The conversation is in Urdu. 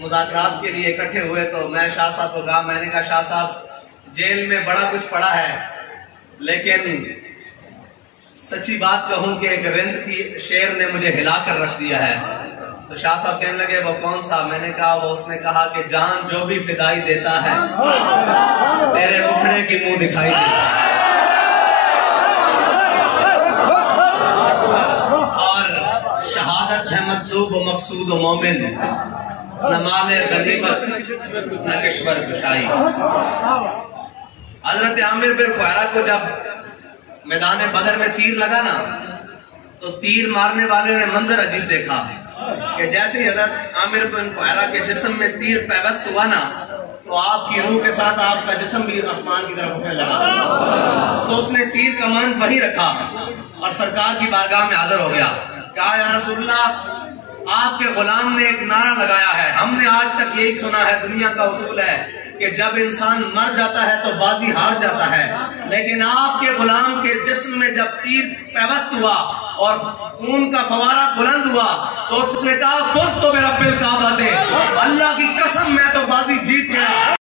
مذاکرات کے لیے اکٹھے ہوئے تو میں شاہ صاحب کو کہا، میں نے کہا شاہ صاحب جیل میں بڑا کچھ پڑا ہے، لیکن سچی بات کہوں کہ ایک رند کی شیر نے مجھے ہلا کر رکھ دیا ہے۔ تو شاہ صاحب کہنے لگے وہ کون سا؟ میں نے کہا وہ اس نے کہا کہ جان جو بھی فدائی دیتا ہے تیرے مکھڑے کی منہ دکھائی دیتا ہے، اور شہادت ہے مطلوب و مقصود و مومن، نہ مال غنیمت نہ کشور کشائی۔ حضرت عامر بن فہرہ کو جب میدان بدر میں تیر لگا نا تو تیر مارنے والے نے منظر عجیب دیکھا کہ جیسے ہی حضرت عامر بن فہرہ کے جسم میں تیر پیوست ہوا نا تو آپ کی روح کے ساتھ آپ کا جسم بھی آسمان کی طرف اٹھنے لگا۔ تو اس نے تیر کمان وہیں رکھا اور سرکار کی بارگاہ میں حاضر ہو گیا، کہا یا رسول اللہ آپ کے غلام نے ایک نعرہ لگایا ہے، ہم نے آج تک یہی سنا ہے، دنیا کا اصول ہے کہ جب انسان مر جاتا ہے تو بازی ہار جاتا ہے، لیکن آپ کے غلام کے جسم میں جب تیر پیوست ہوا اور خون کا فوارہ بلند ہوا تو اس نے کہا فزت برب الکعبہ، اللہ کی قسم میں تو بازی جیت گیا۔